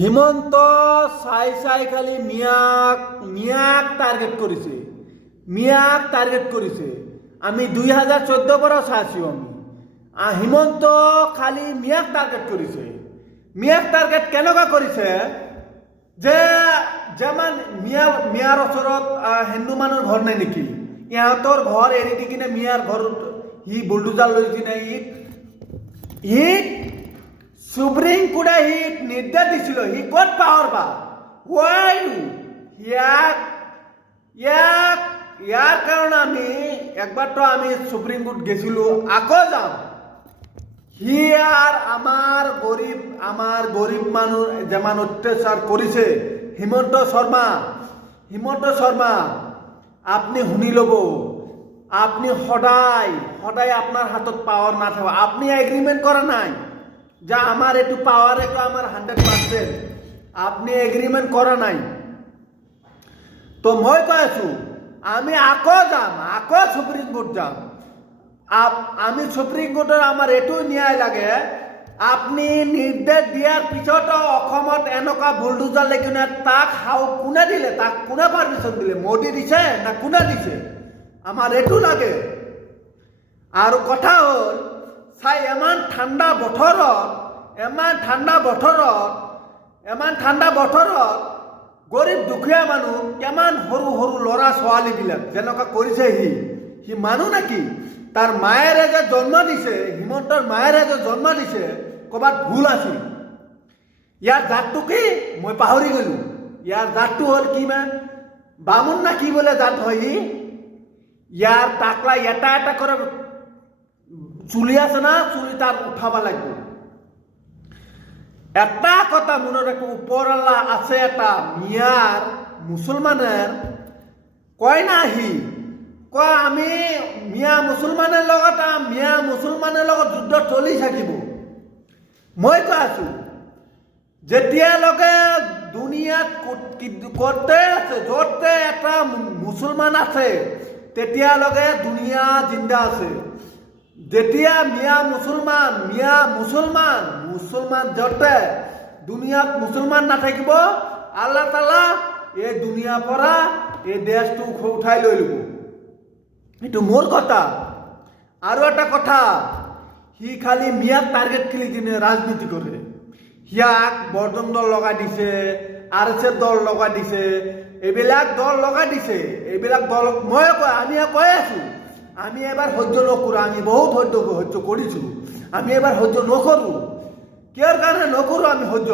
হিমন্ত চাই চাই খালি মিয়াক টাৰ্গেট কৰেছে আমি 2014 পৰাও চাইছি আমি হিমন্ত খালি মিয়াক টাৰ্গেট কৰেছে মিয়াক টাৰ্গেট কেনেকুৱা কৰিছে যে যেমন মিয়াৰ ওচৰত হিন্দু মানুহৰ ঘৰ নাই নেকি ইহঁতৰ ঘৰ এৰি দি কিনে মিয়াৰ ঘৰত সি বুলডোজাৰ লৈ কিনে ইট সুপ্ৰিম কোৰ্টে হি নিৰ্দেশ দিছিল হি ক'ত পাৱাৰ পা ওয়াই ইয়াৰ কাৰণে আমি একবাৰতো আমি সুপ্রিম কোর্ট গেছিলো আকৌ যাম হি আর আমার গরিব মানুষ যেমন অত্যাচার করেছে হিমন্ত শর্মা আপনি শুনি লব আপনি সদায় আপনার হাতত পাওয়ার না থাকবে আপনি এগ্রিমেন্ট করা নাই যা আমার একটু পাওয়ার একটু আমার 100% আপনি এগ্রিমেন্ট করা নাই তো মই কৈ আছো আমি আকৌ সুপ্রিম কোর্ট যাম আমি সুপ্রিম কোর্টের আমার এটু ন্যায় লাগে আপনি নির্দেশ দিয়ার পিছতো অসমত এনেকুৱা বুলডোজাৰ লেকিনে তাক কোনে দিলে তাক কোনে পারমিশন দিলে মোদী দিছে না কোনে দিছে আমার এটু লাগে আর কথা হল চাই এমান ঠান্ডা বতৰত গৰিব দুখীয়া মানুহ কেমান সৰু ল'ৰা ছোৱালীবিলাক যেনেকুৱা কৰিছে সি মানুহ নাকি তার মায়েরে যে জন্ম দিছে হিমন্তর মায়েরে যে জন্ম দিছে কবাত ভুল আছিল ইয়ার জাতটো কি মই পাহরি গেলো ইয়ার জাতটো হল কি বামুণ না কি বলে জাত হয় ইয়ার টাকলা এটা করে চুলি আছে না চুলি তার উঠাবা লাগবে একটা কথা মনে রাখো উপর আল্লাহ আছে এটা মিয়ার মুসলমানের কয় না কয় আমি মিয়া মুসলমানের লগত যুদ্ধ চলি থাকিব মই কৈ আছো যেতিয়ালৈকে দুনিয়াত করতে আছে যতে এটা মুসলমান আছে তেতিয়ালৈকে দুনিয়া জিন্দা আছে যেতিয়া মিয়া মুসলমান যতে দুনিয়াত মুসলমান নাথাকিব আল্লাহ তাআলা এই দুনিয়াৰ পৰা এই দেশটো উঠাই লৈ ল'ব এটো মোর কথা আরো একটা কথা হি খালি মিয়াক টার্গেট খেলি কিনে রাজনীতি করে হিয়াক বর্জন দল লগাই দিছে আরএসএস দল লগাই দিছে এইবিলাক দল লগাই দিছে এইবিলাক দল আমি কৈ আছো আমি এবার সহ্য নকৰো আমি বহুত সহ্য কৰিছো আমি এবাৰ সহ্য নকৰো কিয়ৰ কাৰণে নকৰো আমি সহ্য